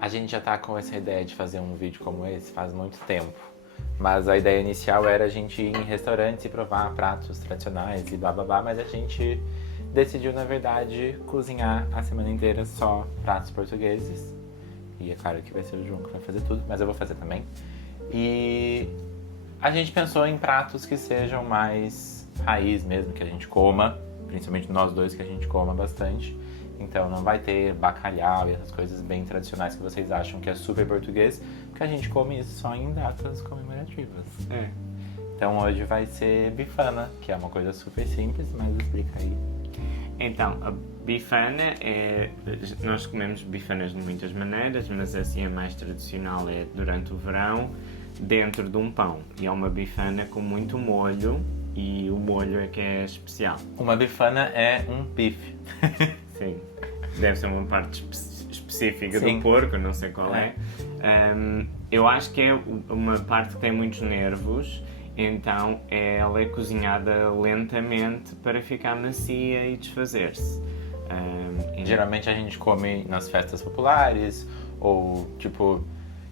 A gente já tá com essa ideia de fazer um vídeo como esse faz muito tempo. Mas a ideia inicial era a gente ir em restaurantes e provar pratos tradicionais e blá blá blá, mas a gente decidiu, na verdade, cozinhar a semana inteira só pratos portugueses. E é claro que vai ser o João que vai fazer tudo, mas eu vou fazer também. E a gente pensou em pratos que sejam mais raiz mesmo, que a gente coma, principalmente nós dois que a gente coma bastante. Então não vai ter bacalhau e essas coisas bem tradicionais que vocês acham que é super português, porque a gente come isso só em datas comemorativas. Então hoje vai ser bifana, que é uma coisa super simples, mas explica aí. Então, a bifana nós comemos bifanas de muitas maneiras, mas assim a mais tradicional é durante o verão, dentro de um pão. E é uma bifana com muito molho, e o molho é que é especial. Uma bifana é um bife. Sim, deve ser uma parte específica Sim. do porco, não sei qual é. Eu acho que é uma parte que tem muitos nervos, então ela é cozinhada lentamente para ficar macia e desfazer-se. Geralmente a gente come nas festas populares, ou tipo...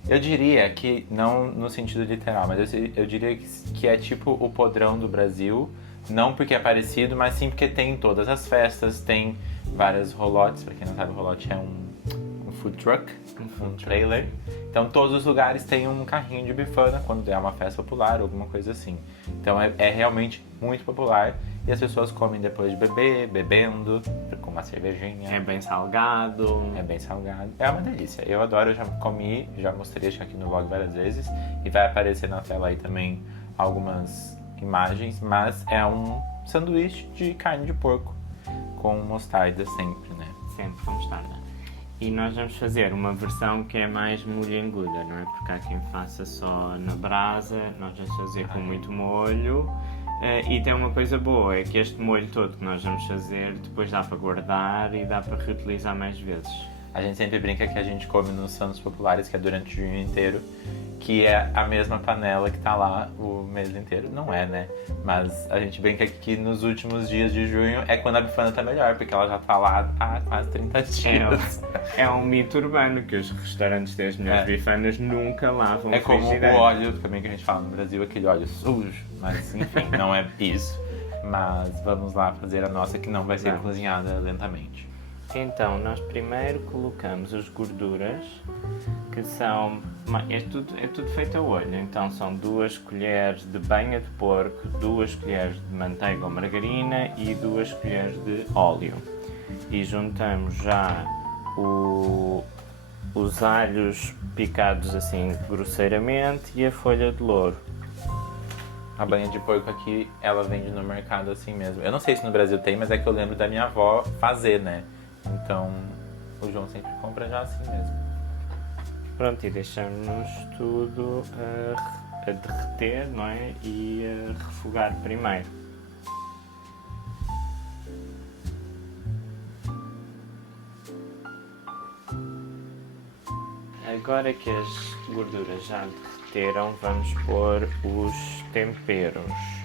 Eu diria que, não no sentido literal, mas eu diria que é tipo o podrão do Brasil. Não porque é parecido, mas sim porque tem em todas as festas, tem várias rolotes. Pra quem não sabe, o rolote é um food truck, um trailer. Então todos os lugares têm um carrinho de bifana quando é uma festa popular, alguma coisa assim. Então é realmente muito popular e as pessoas comem depois de beber, bebendo, com uma cervejinha. É bem salgado. É bem salgado. É uma delícia. Eu adoro, eu já comi, já mostrei aqui no vlog várias vezes. E vai aparecer na tela aí também algumas imagens. Mas é um sanduíche de carne de porco com mostarda sempre, né? Sempre com mostarda. E nós vamos fazer uma versão que é mais molho-enguda, não é? Porque há quem faça só na brasa, nós vamos fazer com muito molho. E tem uma coisa boa, é que este molho todo que nós vamos fazer depois dá para guardar e dá para reutilizar mais vezes. A gente sempre brinca que a gente come nos santos populares, que é durante o junho inteiro, que é a mesma panela que tá lá o mês inteiro. Não é, né? Mas a gente brinca que nos últimos dias de junho é quando a bifana tá melhor, porque ela já tá lá há quase 30 dias. É um mito urbano que os restaurantes das melhores bifanas nunca lavam É o como frigideiro. o óleo também que a gente fala no Brasil, aquele óleo sujo. Mas enfim, não é isso. Mas vamos lá fazer a nossa que não vai ser cozinhada lentamente. Então, nós primeiro colocamos as gorduras, que são... É tudo feito a olho, então são 2 colheres de banha de porco, 2 colheres de manteiga ou margarina e 2 colheres de óleo. E juntamos já os alhos picados assim grosseiramente e a folha de louro. A banha de porco aqui, ela vende no mercado assim mesmo. Eu não sei se no Brasil tem, mas é que eu lembro da minha avó fazer, né? Então, o João sempre compra já assim mesmo. Pronto, e deixamos tudo a derreter, não é? E a refogar primeiro. Agora que as gorduras já derreteram, vamos pôr os temperos.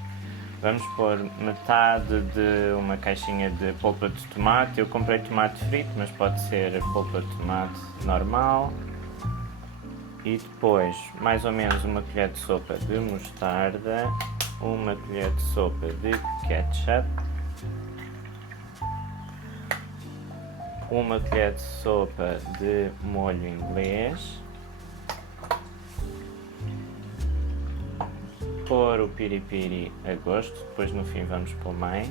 Vamos pôr metade de uma caixinha de polpa de tomate. Eu comprei tomate frito, mas pode ser polpa de tomate normal. E depois, mais ou menos uma colher de sopa de mostarda, uma colher de sopa de ketchup, uma colher de sopa de molho inglês, pôr o piripiri a gosto, depois no fim vamos pôr mais.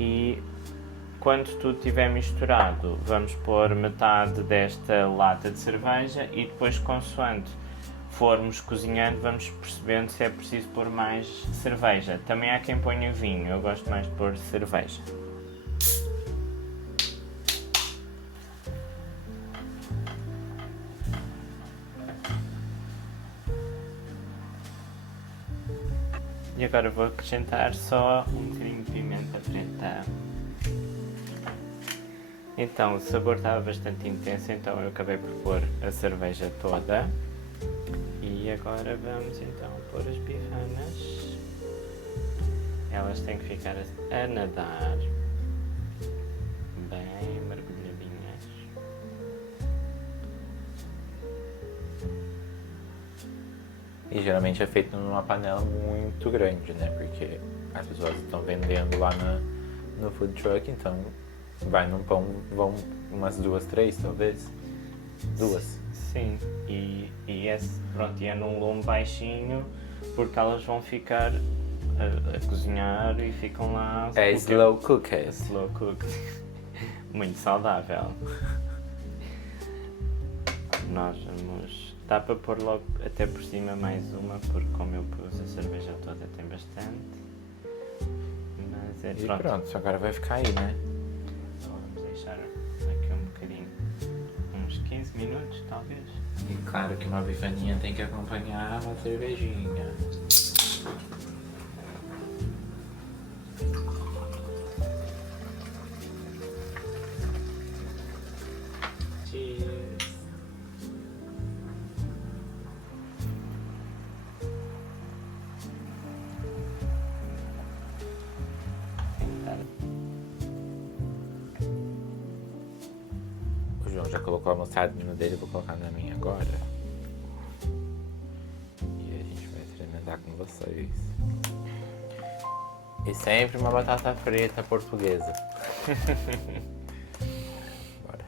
E quando tudo estiver misturado, vamos pôr metade desta lata de cerveja e depois, consoante formos cozinhando, vamos percebendo se é preciso pôr mais cerveja. Também há quem ponha vinho, eu gosto mais de pôr cerveja. E agora vou acrescentar só um bocadinho de pimenta preta. Então o sabor estava bastante intenso, então eu acabei por pôr a cerveja toda. E agora vamos então pôr as bifanas. Elas têm que ficar a nadar, bem mergulhadinhas. E geralmente é feito numa panela muito grande, né? Porque as pessoas estão vendendo lá no food truck, então vai num pão, vão umas 2, 3 talvez. 2. Sim, pronto, e é num lume baixinho, porque elas vão ficar a cozinhar e ficam lá... É slow cooked. Slow cooked. Muito saudável. Nós vamos... Dá para pôr logo até por cima mais uma, porque como eu pus a cerveja toda tem bastante. Mas é E pronto. pronto, agora vai ficar aí, né? Então vamos deixar aqui um bocadinho. Uns 15 minutos, talvez. E claro que uma bifaninha tem que acompanhar uma cervejinha. Cheers! O João já colocou a mostarda no dele, vou colocar na minha agora. E a gente vai experimentar com vocês. E sempre uma batata frita portuguesa. Bora.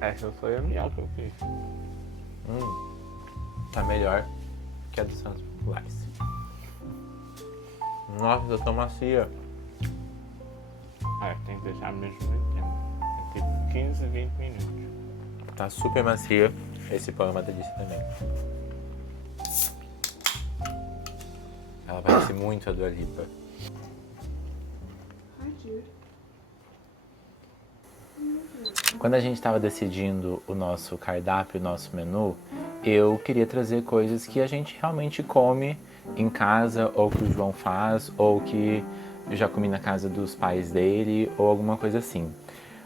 Essa foi a melhor que eu fiz. Tá melhor que a dos Santos Populares. Nossa, eu tô macia. Tem que deixar mesmo muito tempo. É tipo 15, 20 minutos. Tá super macia. Esse pão é uma delícia também. Ela parece muito a Dua Lipa. Quando a gente estava decidindo o nosso cardápio, o nosso menu, eu queria trazer coisas que a gente realmente come em casa, ou que o João faz, ou que eu já comi na casa dos pais dele, ou alguma coisa assim.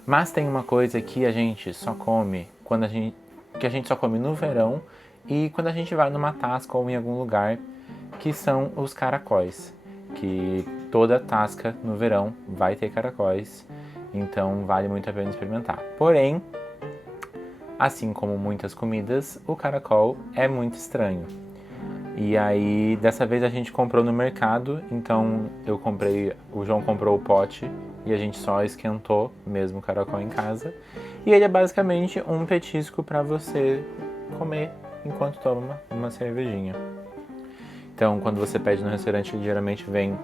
Mas tem uma coisa que a gente só come que a gente só come no verão e quando a gente vai numa tasca ou em algum lugar, que são os caracóis. Que toda tasca no verão vai ter caracóis, então vale muito a pena experimentar. Porém, assim como muitas comidas, o caracol é muito estranho. E aí, dessa vez a gente comprou no mercado, então o João comprou o pote e a gente só esquentou mesmo o caracol em casa. E ele é basicamente um petisco para você comer enquanto toma uma cervejinha. Então, quando você pede no restaurante, ele geralmente vem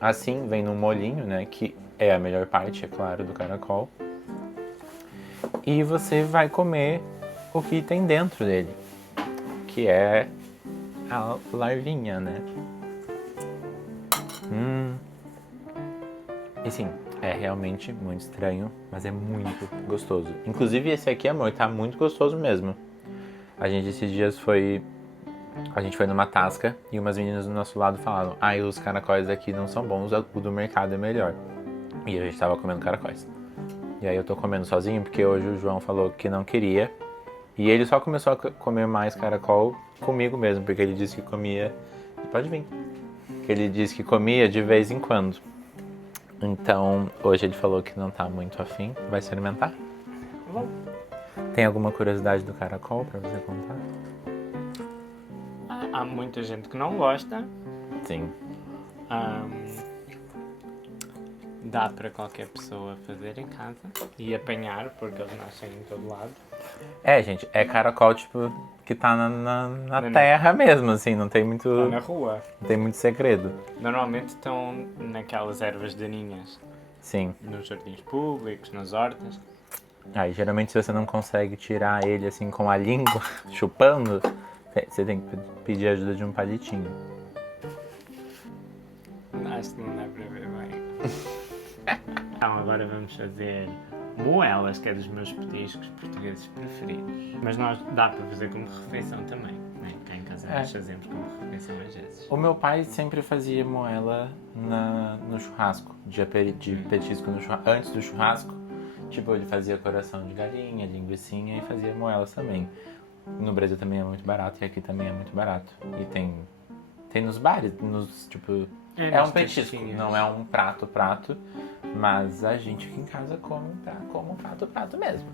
assim, vem num molhinho, né, que é a melhor parte, é claro, do caracol. E você vai comer o que tem dentro dele, que é a larvinha, né? E sim, é realmente muito estranho, mas é muito gostoso. Inclusive esse aqui, amor, tá muito gostoso mesmo. A gente esses dias a gente foi numa tasca e umas meninas do nosso lado falaram: os caracóis aqui não são bons, o do mercado é melhor. E a gente tava comendo caracóis. E aí eu tô comendo sozinho porque hoje o João falou que não queria. E ele só começou a comer mais caracol comigo mesmo, porque ele disse que comia... Pode vir. Ele disse que comia de vez em quando. Então, hoje ele falou que não tá muito afim. Vai experimentar? Bom. Tem alguma curiosidade do caracol pra você contar? Há muita gente que não gosta. Sim. Dá para qualquer pessoa fazer em casa e apanhar, porque eles nascem em todo lado. É, gente, é caracol, tipo, que tá na terra mesmo, assim, não tem muito... Ou na rua. Não tem muito segredo. Normalmente estão naquelas ervas daninhas. Sim. Nos jardins públicos, nas hortas. Aí, geralmente, se você não consegue tirar ele, assim, com a língua, chupando, você tem que pedir ajuda de um palitinho. Acho que não dá para ver bem. Então, agora vamos fazer moelas, que é dos meus petiscos portugueses preferidos. Mas dá para fazer como refeição também, né? Cá em casa nós fazemos como refeição às vezes. O meu pai sempre fazia moela no churrasco, de petisco no churrasco. Antes do churrasco, tipo, ele fazia coração de galinha, linguicinha e fazia moelas também. No Brasil também é muito barato e aqui também é muito barato. E tem nos bares, tipo... É um petisco, não é um prato, Mas a gente aqui em casa come um prato mesmo.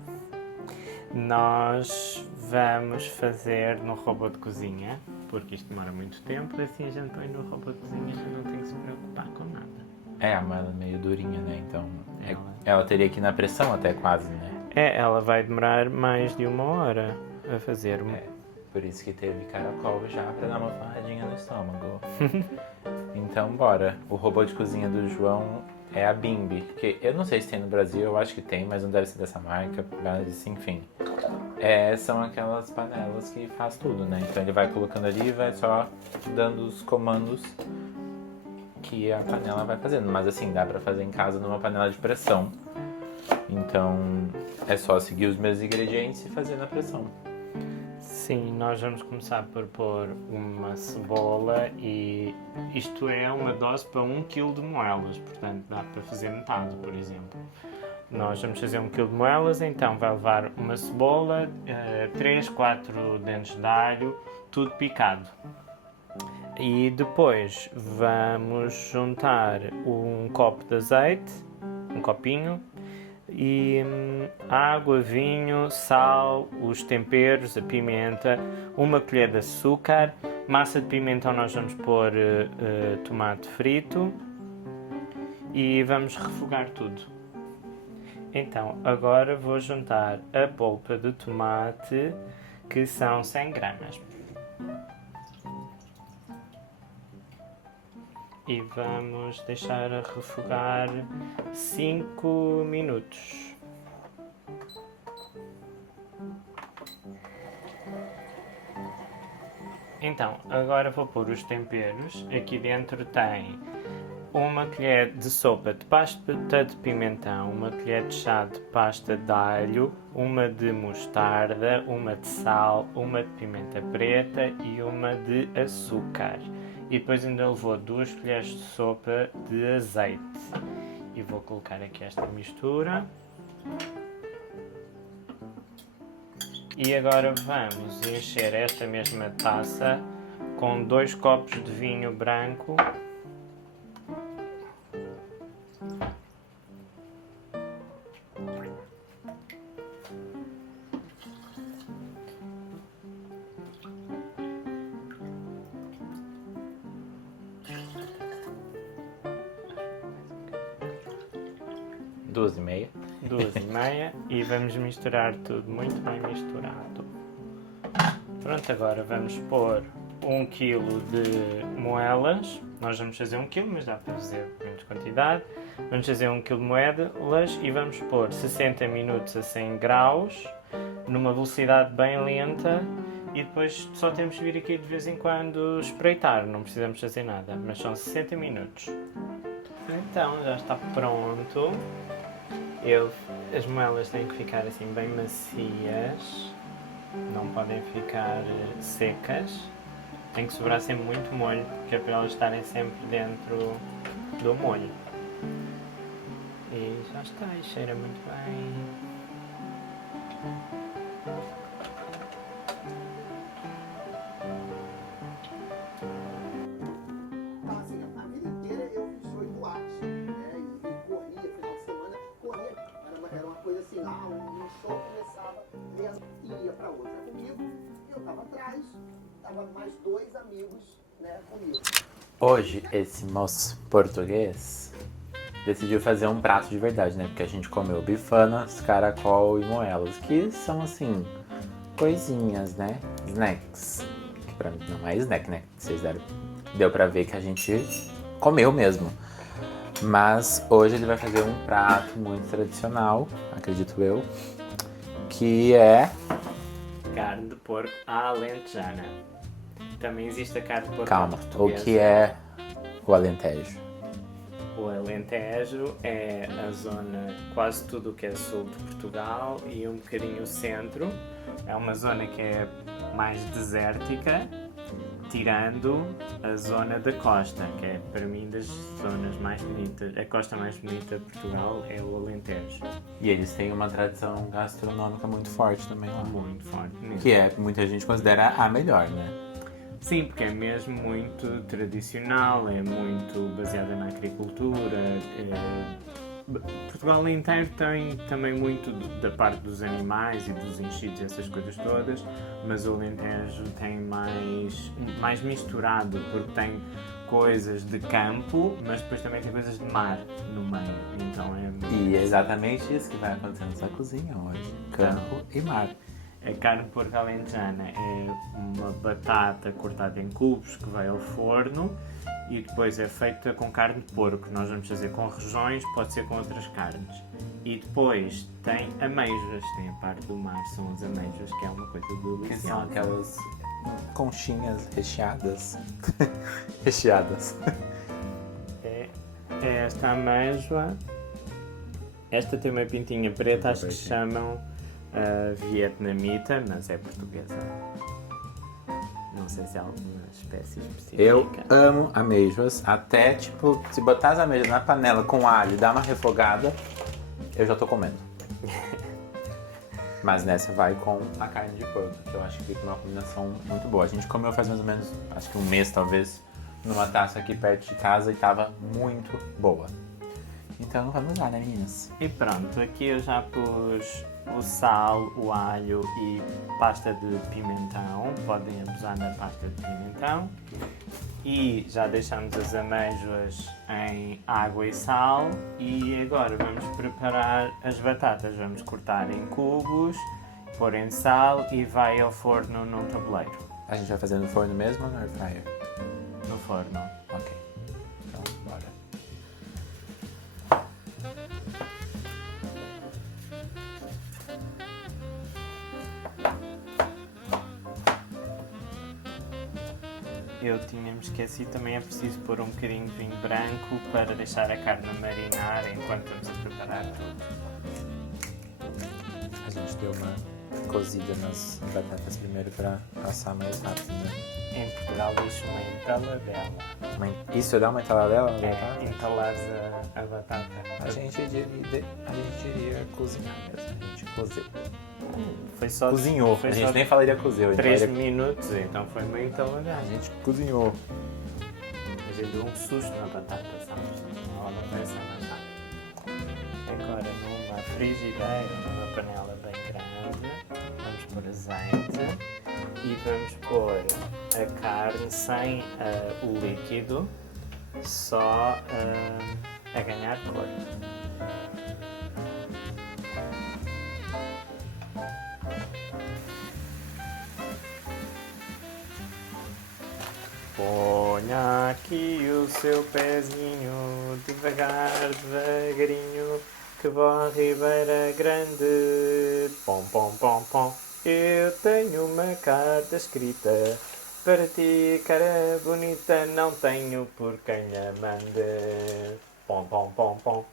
Nós vamos fazer no robô de cozinha, porque isto demora muito tempo, assim a gente põe no robô de cozinha e não tem que se preocupar com nada. É, a ela é meio durinha, né? Então Ela- ela teria que ir na pressão até quase, né? Ela vai demorar mais de 1 hora a fazer. É, por isso que teve caracol já pra dar uma farradinha no estômago. Então, bora. O robô de cozinha do João é a Bimby, que eu não sei se tem no Brasil, eu acho que tem, mas não deve ser dessa marca, mas enfim. São aquelas panelas que faz tudo, né? Então ele vai colocando ali e vai só dando os comandos que a panela vai fazendo. Mas assim, dá pra fazer em casa numa panela de pressão. Então é só seguir os meus ingredientes e fazer na pressão. Sim, nós vamos começar por pôr uma cebola e isto é uma dose para 1 kg de moelas, portanto dá para fazer metade, por exemplo. Nós vamos fazer 1 kg de moelas, então vai levar uma cebola, 3, 4 dentes de alho, tudo picado. E depois vamos juntar um copo de azeite, um copinho, e água, vinho, sal, os temperos, a pimenta, uma colher de açúcar, massa de pimentão nós vamos pôr tomate frito e vamos refogar tudo. Então, agora vou juntar a polpa de tomate, que são 100 gramas. E vamos deixar a refogar 5 minutos. Então, agora vou pôr os temperos. Aqui dentro tem uma colher de sopa de pasta de pimentão, uma colher de chá de pasta de alho, uma de mostarda, uma de sal, uma de pimenta preta e uma de açúcar. E depois ainda levou 2 colheres de sopa de azeite. E vou colocar aqui esta mistura. E agora vamos encher esta mesma taça com 2 copos de vinho branco. Duas e meia. 2,5 e vamos misturar tudo muito bem misturado. Pronto, agora vamos pôr 1 kg de moelas. Nós vamos fazer 1 kg, mas dá para fazer menos quantidade. Vamos fazer 1 kg de moelas e vamos pôr 60 minutos a 100 graus, numa velocidade bem lenta. E depois só temos que vir aqui de vez em quando espreitar, não precisamos fazer nada, mas são 60 minutos. Então já está pronto. As moelas têm que ficar assim bem macias, não podem ficar secas. Tem que sobrar sempre muito molho, porque é para elas estarem sempre dentro do molho. E já está, e cheira muito bem. Assim, a vida inteira eu fiz show em boate, né? E corria, final de semana, corria. Era uma coisa assim, um show começava e ia pra outra comigo. Eu tava atrás, tava mais 2 amigos, né, comigo. Hoje, esse moço português decidiu fazer um prato de verdade, né? Porque a gente comeu bifanas, caracol e moelas, que são, assim, coisinhas, né? Snacks. Que pra mim não é snack, né? Deu pra ver que a gente comeu mesmo. Mas hoje ele vai fazer um prato muito tradicional, acredito eu, que é... Carne de porco à alentejana. Também existe a carne de porco Calma, o portuguesa. que é o Alentejo? O Alentejo é a zona, quase tudo o que é sul de Portugal e um bocadinho o centro. É uma zona que é mais desértica, tirando a zona da costa, que é para mim das zonas mais bonitas. A costa mais bonita de Portugal é o Alentejo. E eles têm uma tradição gastronômica muito forte também lá. Muito forte mesmo. Que é, muita gente considera a melhor, né? Sim, porque é mesmo muito tradicional, é muito baseada na agricultura, Portugal inteiro tem também muito da parte dos animais e dos enchidos, essas coisas todas, mas o Alentejo tem mais misturado, porque tem coisas de campo, mas depois também tem coisas de mar no meio. Então E é exatamente isso que vai acontecer nessa cozinha hoje. Campo e mar. a carne de porco alentejana é uma batata cortada em cubos que vai ao forno e depois é feita com carne de porco. Nós vamos fazer com regiões, pode ser com outras carnes. E depois tem amêijoas, tem a parte do mar, são as amêijoas, que é uma coisa Que são deliciosa. aquelas conchinhas recheadas. Recheadas. É esta amêijoa. Esta tem uma pintinha preta, acho que chamam vietnamita, mas é portuguesa. Não sei se há alguma espécie específica. Eu amo amêijoas. Até, tipo, se botar as amêijoas na panela com alho e dar uma refogada, eu já tô comendo. Mas nessa vai com a carne de porco, que eu acho que fica uma combinação muito boa. A gente comeu faz mais ou menos, acho que um mês talvez, numa taça aqui perto de casa e tava muito boa. Então vamos lá, né, meninas? E pronto, aqui eu já pus o sal, o alho e pasta de pimentão. Podem abusar na pasta de pimentão. E já deixamos as amêijoas em água e sal. E agora vamos preparar as batatas. Vamos cortar em cubos, pôr em sal e vai ao forno num tabuleiro. A gente vai fazer no forno mesmo ou no air fryer? No forno. Ok. Então, bora. Eu tinha-me esquecido, também é preciso pôr um bocadinho de vinho branco para deixar a carne a marinar enquanto estamos a preparar tudo. A gente deu uma cozida nas batatas primeiro para assar mais rápido, né? Em Portugal diz uma entaladela. Isso dá uma entaladela na É, batata? entalares a batata. A gente iria cozinhar mesmo. A gente cozeu. Foi só Cozinhou. Foi A gente só nem falaria cozeu. A gente 3 falaria... minutos, então foi uma entaladela. A gente cozinhou. A gente deu um susto na batata, sabes? Na hora vai ser mais rápido. Agora numa frigideira, numa panela bem grande, vamos pôr azeite e vamos pôr a carne sem o líquido, só a ganhar cor. Ponha aqui o seu pezinho, devagar, devagarinho, que vó Ribeira Grande. Pom, pom, pom, pom. Eu tenho uma carta escrita para ti, cara bonita, não tenho por quem a mande. Pom, pom, pom, pom.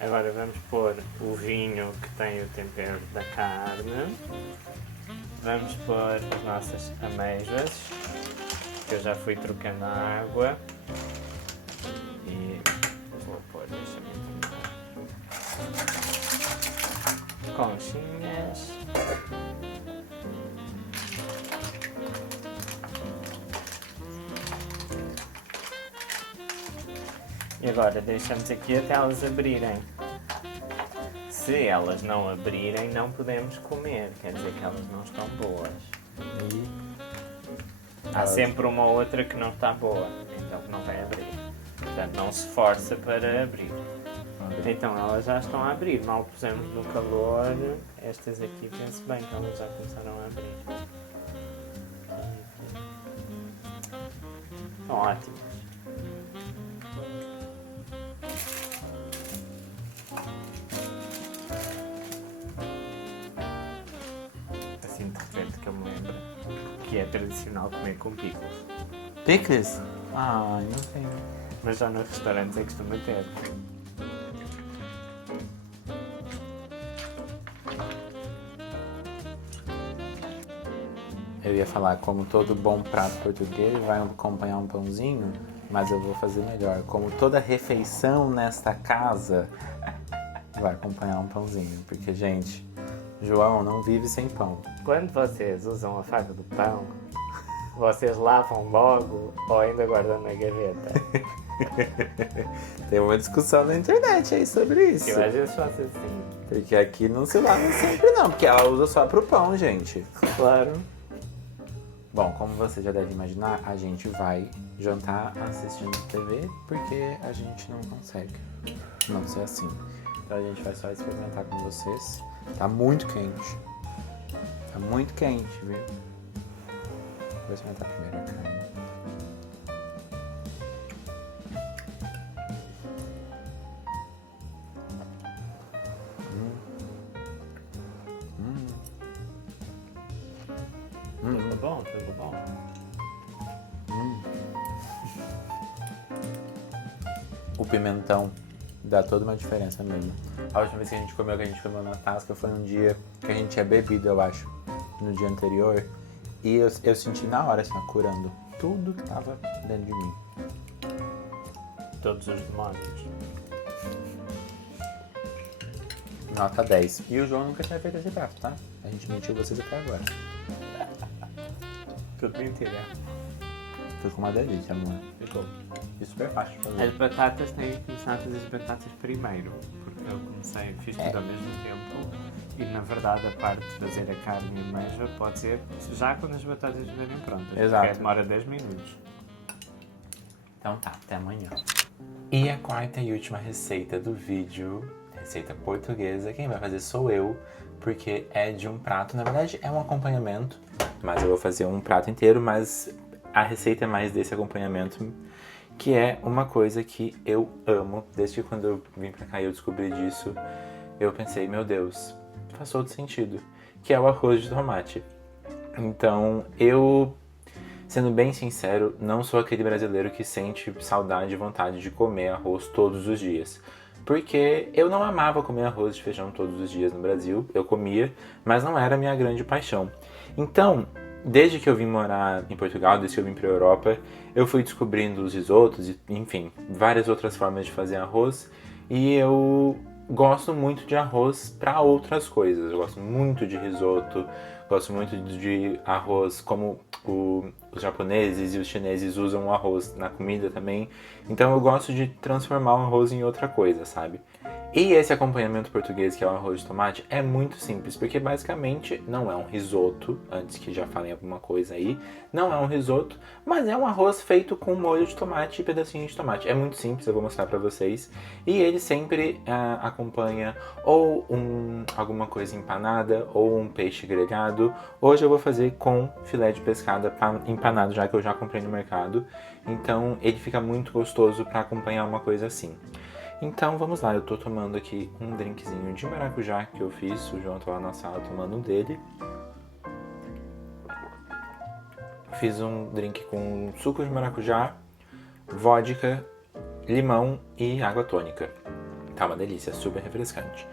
Agora vamos pôr o vinho que tem o tempero da carne. Vamos pôr as nossas amêijoas, que eu já fui trocando a água. E vou pôr, deixa-me terminar. Conchinhas. E agora deixamos aqui até elas abrirem. Se elas não abrirem, não podemos comer, quer dizer que elas não estão boas. E Há sempre uma ou outra que não está boa, então que não vai abrir. Portanto, não se força para abrir. Então, elas já estão a abrir. Mal pusemos no calor, estas aqui vê-se bem que elas já começaram a abrir. Estão ótimas. Assim de repente que eu me lembro que é tradicional comer com picles. pickles? Ai, não tem. Mas já nos restaurantes é costuma ter. Eu ia falar, como todo bom prato português, vai acompanhar um pãozinho, mas eu vou fazer melhor. Como toda refeição nesta casa, vai acompanhar um pãozinho. Porque, gente, João não vive sem pão. Quando vocês usam a faca do pão, vocês lavam logo ou ainda guardam na gaveta? Tem uma discussão na internet aí sobre isso. Eu às vezes faço assim. Porque aqui não se lava sempre não, porque ela usa só pro pão, gente. Claro. Bom, como você já deve imaginar, a gente vai jantar assistindo TV porque a gente não consegue não ser assim. Então a gente vai só experimentar com vocês. Tá muito quente. Tá muito quente, viu? Vou experimentar primeiro a carne. Tudo bom, tudo bom. O pimentão dá toda uma diferença mesmo. A última vez que a gente comeu na tasca foi um dia que a gente tinha bebido, eu acho, no dia anterior. E eu senti na hora, assim, ó, curando tudo que tava dentro de mim. Todos os demônios. Nota 10. E o João nunca tinha feito esse prato, tá? A gente mentiu vocês até agora. Tudo mentira. Ficou uma delícia, amor. Ficou. E super fácil de fazer. As batatas têm que começar a fazer as batatas primeiro, porque eu fiz tudo ao mesmo tempo e na verdade a parte de fazer a carne e a ameijoa pode ser já quando as batatas estiverem prontas. Exato. Porque demora 10 minutos. Então tá, até amanhã. E a quarta e última receita do vídeo, receita portuguesa, quem vai fazer sou eu, porque é de um prato, na verdade é um acompanhamento, mas eu vou fazer um prato inteiro, mas a receita é mais desse acompanhamento, que é uma coisa que eu amo. Desde que quando eu vim pra cá e eu descobri disso, eu pensei, meu Deus, faz todo sentido, que é o arroz de tomate. Então, eu, sendo bem sincero, não sou aquele brasileiro que sente saudade e vontade de comer arroz todos os dias. Porque eu não amava comer arroz e feijão todos os dias no Brasil, eu comia, mas não era a minha grande paixão. Então, desde que eu vim morar em Portugal, desde que eu vim para a Europa, eu fui descobrindo os risotos e, enfim, várias outras formas de fazer arroz. E eu gosto muito de arroz para outras coisas. Eu gosto muito de risoto, gosto muito de arroz como os japoneses e os chineses usam o arroz na comida também. Então eu gosto de transformar o arroz em outra coisa, sabe? E esse acompanhamento português, que é o arroz de tomate, é muito simples, porque basicamente não é um risoto, antes que já falem alguma coisa aí, não é um risoto, mas é um arroz feito com molho de tomate e pedacinhos de tomate. É muito simples, eu vou mostrar pra vocês. E ele sempre acompanha ou alguma coisa empanada ou um peixe grelhado. Hoje eu vou fazer com filé de pescada empanado, já que eu já comprei no mercado. Então ele fica muito gostoso pra acompanhar uma coisa assim. Então vamos lá, eu tô tomando aqui um drinkzinho de maracujá que eu fiz, o João tá lá na sala tomando um dele. Fiz um drink com suco de maracujá, vodka, limão e água tônica. Tá uma delícia, super refrescante.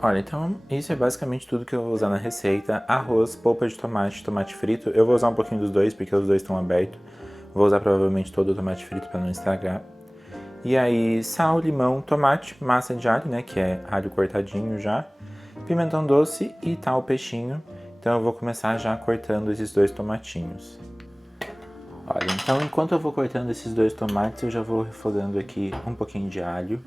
Olha, então isso é basicamente tudo que eu vou usar na receita. Arroz, polpa de tomate, tomate frito. Eu vou usar um pouquinho dos dois, porque os dois estão abertos. Vou usar provavelmente todo o tomate frito para não estragar. E aí, sal, limão, tomate, massa de alho, né, que é alho cortadinho já, pimentão doce e tá o peixinho. Então eu vou começar já cortando esses dois tomatinhos. Olha, então enquanto eu vou cortando esses dois tomates, eu já vou refogando aqui um pouquinho de alho.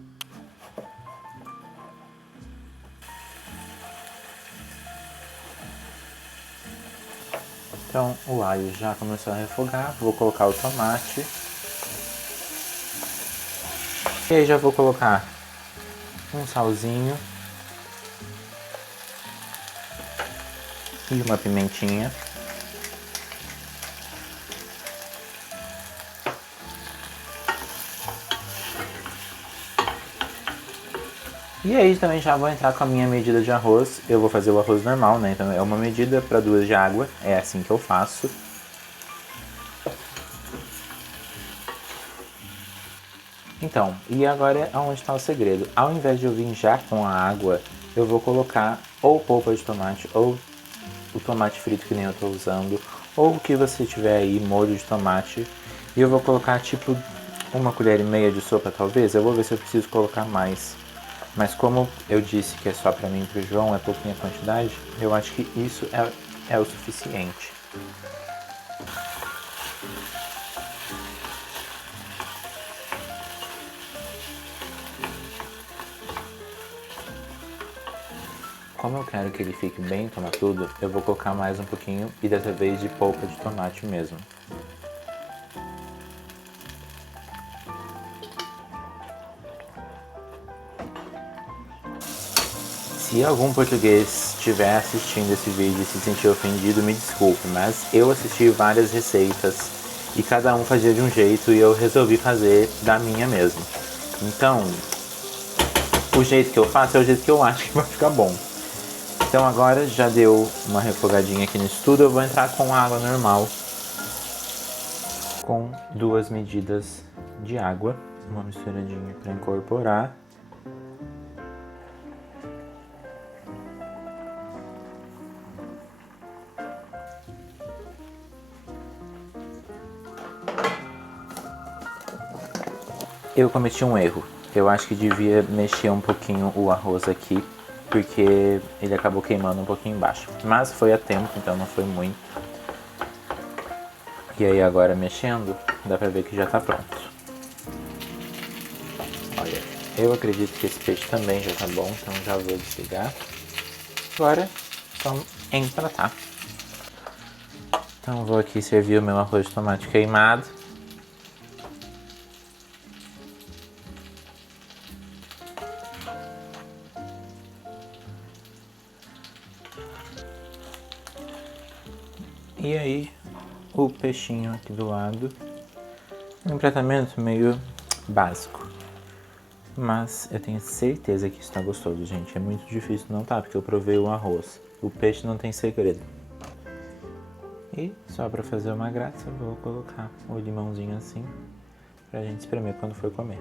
Então o alho já começou a refogar, vou colocar o tomate. E aí já vou colocar um salzinho e uma pimentinha. E aí também já vou entrar com a minha medida de arroz. Eu vou fazer o arroz normal, né? Então é uma medida para 2 de água, é assim que eu faço. Então, e agora é onde está o segredo. Ao invés de eu vir já com a água, eu vou colocar ou polpa de tomate, ou o tomate frito que nem eu estou usando, ou o que você tiver aí, molho de tomate. E eu vou colocar tipo 1,5 colher de sopa talvez, eu vou ver se eu preciso colocar mais. Mas como eu disse que é só para mim e pro João, é pouquinha quantidade, eu acho que isso é o suficiente. Como eu quero que ele fique bem tomatudo, eu vou colocar mais um pouquinho e dessa vez de polpa de tomate mesmo. Se algum português estiver assistindo esse vídeo e se sentir ofendido, me desculpe, mas eu assisti várias receitas e cada um fazia de um jeito e eu resolvi fazer da minha mesmo. Então, o jeito que eu faço é o jeito que eu acho que vai ficar bom. Então agora já deu uma refogadinha aqui nisso tudo, eu vou entrar com água normal, com 2 medidas de água, uma misturadinha para incorporar. Eu cometi um erro. Eu acho que devia mexer um pouquinho o arroz aqui, porque ele acabou queimando um pouquinho embaixo. Mas foi a tempo, então não foi muito. E aí agora mexendo, dá pra ver que já tá pronto. Olha, eu acredito que esse peixe também já tá bom, então já vou desligar. Agora, vamos empratar. Então vou aqui servir o meu arroz de tomate queimado. E aí, o peixinho aqui do lado. Um tratamento meio básico. Mas eu tenho certeza que está gostoso, gente. É muito difícil não tá, porque eu provei o arroz. O peixe não tem segredo. E só para fazer uma graça, eu vou colocar o limãozinho assim, pra gente espremer quando for comer.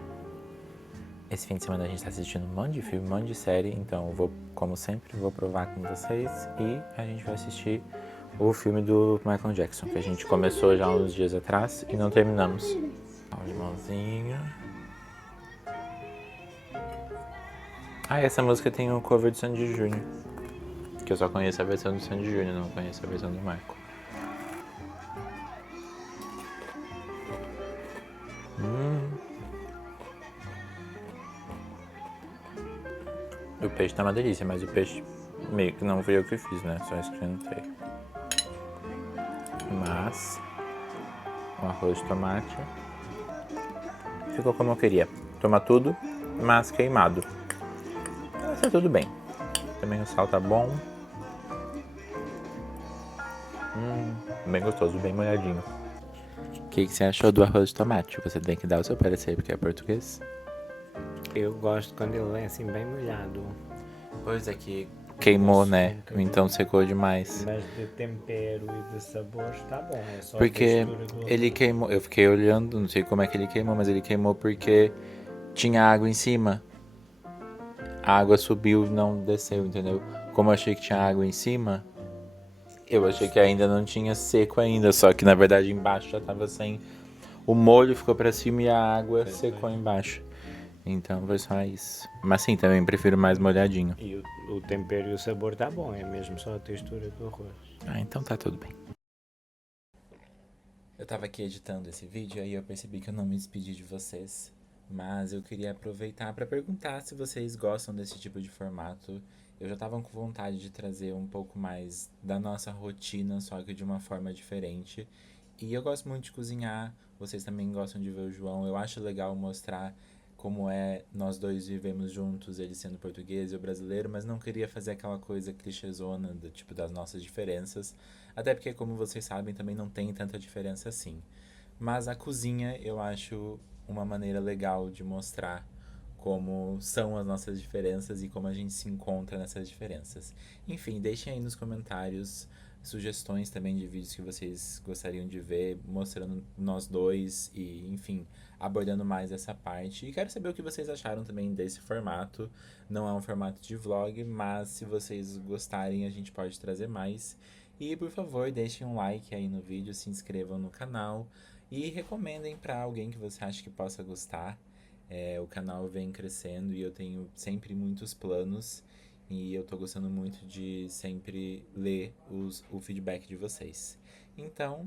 Esse fim de semana a gente tá assistindo um monte de filme, um monte de série, então eu vou, como sempre, vou provar com vocês e a gente vai assistir o filme do Michael Jackson, que a gente começou já uns dias atrás e não terminamos. Ó, limãozinho. Ah, essa música tem um cover do Sandy Júnior, que eu só conheço a versão do Sandy Júnior, não conheço a versão do Michael. O peixe tá uma delícia, mas o peixe meio que não fui eu que fiz, né? Só esquentei. Mas o arroz de tomate ficou como eu queria. Toma tudo, mas queimado. Mas tá tudo bem. Também o sal tá bom. Bem gostoso, bem molhadinho. O que você achou do arroz de tomate? Você tem que dar o seu parecer porque é português. Eu gosto quando ele é assim bem molhado. Pois é que queimou, né? Então secou demais. Mas de tempero e de sabor está bom. É só Porque a textura do ele queimou, eu fiquei olhando, não sei como é que ele queimou, mas ele queimou porque tinha água em cima. A água subiu e não desceu, entendeu? Como eu achei que tinha água em cima, eu achei que ainda não tinha seco ainda, só que na verdade embaixo já tava sem. O molho ficou pra cima e a água secou embaixo. Então foi só isso. Mas sim, também prefiro mais molhadinho. E o tempero e o sabor está bom, é mesmo só a textura do arroz. Ah, então tá tudo bem. Eu tava aqui editando esse vídeo e aí eu percebi que eu não me despedi de vocês. Mas eu queria aproveitar para perguntar se vocês gostam desse tipo de formato. Eu já tava com vontade de trazer um pouco mais da nossa rotina, só que de uma forma diferente. E eu gosto muito de cozinhar, vocês também gostam de ver o João. Eu acho legal mostrar como é nós dois vivemos juntos, ele sendo português e eu brasileiro, mas não queria fazer aquela coisa clichêzona do tipo das nossas diferenças, até porque, como vocês sabem, também não tem tanta diferença assim. Mas a cozinha eu acho uma maneira legal de mostrar como são as nossas diferenças e como a gente se encontra nessas diferenças. Enfim, deixem aí nos comentários sugestões também de vídeos que vocês gostariam de ver, mostrando nós dois e, enfim, abordando mais essa parte. E quero saber o que vocês acharam também desse formato. Não é um formato de vlog, mas se vocês gostarem, a gente pode trazer mais. E, por favor, deixem um like aí no vídeo, se inscrevam no canal e recomendem para alguém que você acha que possa gostar. O canal vem crescendo e eu tenho sempre muitos planos. E eu tô gostando muito de sempre ler o feedback de vocês. Então,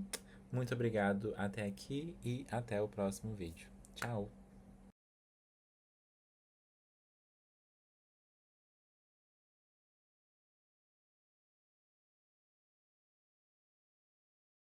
muito obrigado até aqui e até o próximo vídeo. Tchau!